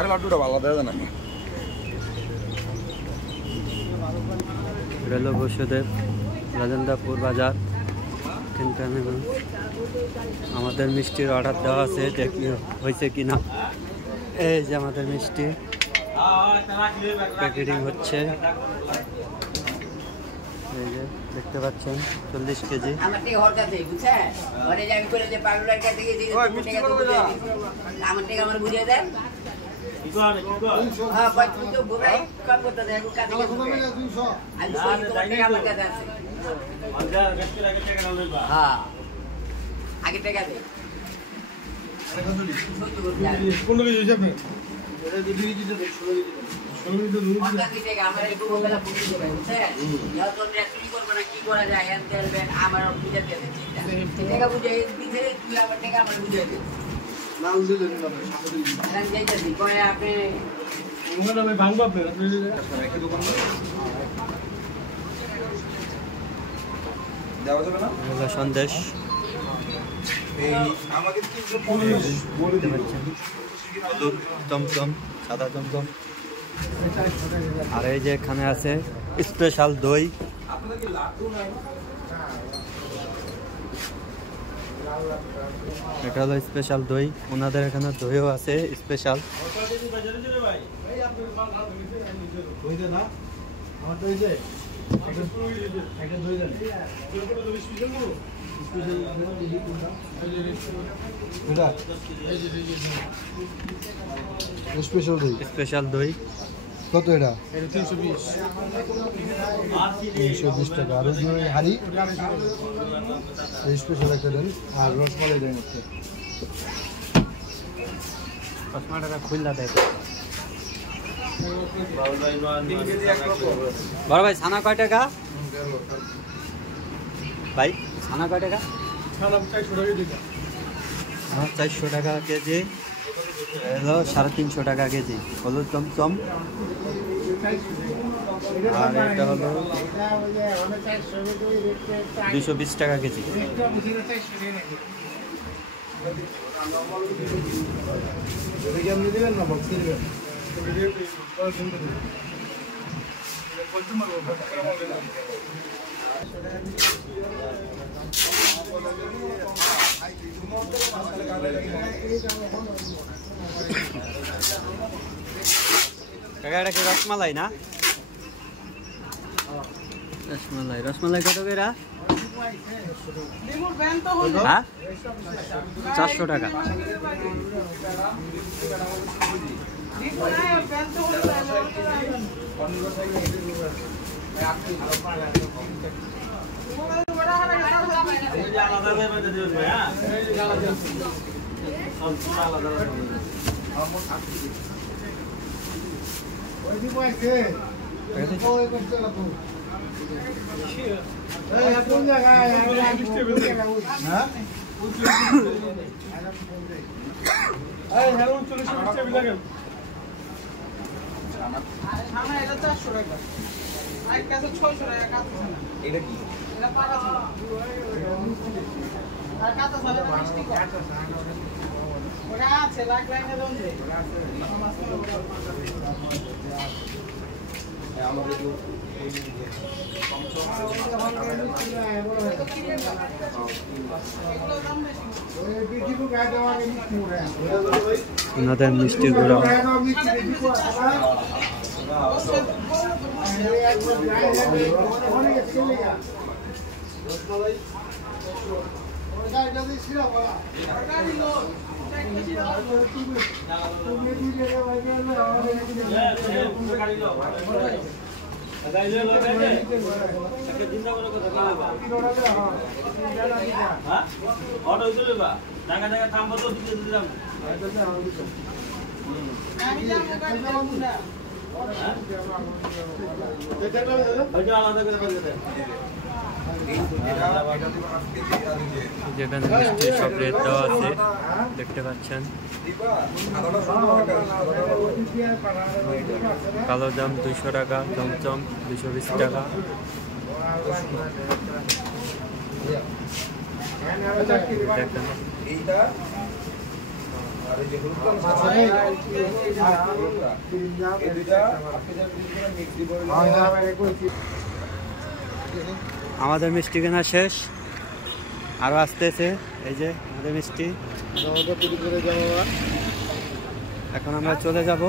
আরে লাড্ডুটা ভালো দেয় না রেল বসুদেব রাজেন্দ্রপুর বাজার কিনকানগঞ্জ। আমাদের মিষ্টির অর্ডার দেওয়া আছে, দেখি হয়েছে কিনা। এই যে আমাদের মিষ্টি প্যাকেটিং হচ্ছে, এই যে দেখতে পাচ্ছেন 40 কেজি। আমার থেকে ওর কাছে বুঝছেন, ওরে যে আমি করে যে পাগলার কাছে গিয়ে দিই, আমার থেকে আমার বুঝিয়ে দেন। হ্যাঁ কত তো বুঝাই কত করতে দেয় কাছে গিয়ে আমি সই তোমার থেকে আমার কাছে আছে। হ্যাঁ আগে টাকা দে কোন কিছু হিসাবে আমার একটু বলবেন বুঝি দেবে বুঝছেন, যখন চুরি করবো না কি করা যায় এন তেলবেন আমার বুঝে দিয়ে চিন্তা টাকা বুঝে দিতে তুই আমার টাকা আমার বুঝে দে না উঠে দেন না যাইতেছি কয় আপনি আমি ভাঙবো আপনার দেওয়া যাবে না সন্দেশ আমাকে চমচম, সাদা চমচম। আর এই যে এখানে আছে স্পেশাল দই, এটা হলো স্পেশাল দই। ওনাদের এখানে দইও আছে স্পেশাল। স্পেশাল দই স্পেশাল দই কত? এটা 320 টাকা। আর হাড়ি স্পেশাল একটা দেন, আর রসমালাই দেন একটা। রসমালাইটা খুললা দেয়। বড় ভাই ছানা কয় টাকা? ভাই ছানা কয় টাকা? 400 টাকা কেজি। হলো 350 টাকা কেজি হলো চমচম। আর এটা হলো 220 টাকা কেজি। কাকা এটা কি রসমালাই না? রসমালাই, রসমালাই কত করে? হ্যাঁ 400 টাকা। ওনাদের মিষ্টির গুঁড়ো যেখানে মিষ্টি সব রেট দেওয়া আছে দেখতে পাচ্ছেন। কালো জাম 200 টাকা, চমচম 220 টাকা। আমাদের মিষ্টি কেনা শেষ, আরো আসতেছে। এই যে আমাদের মিষ্টি, এখন আমরা চলে যাব।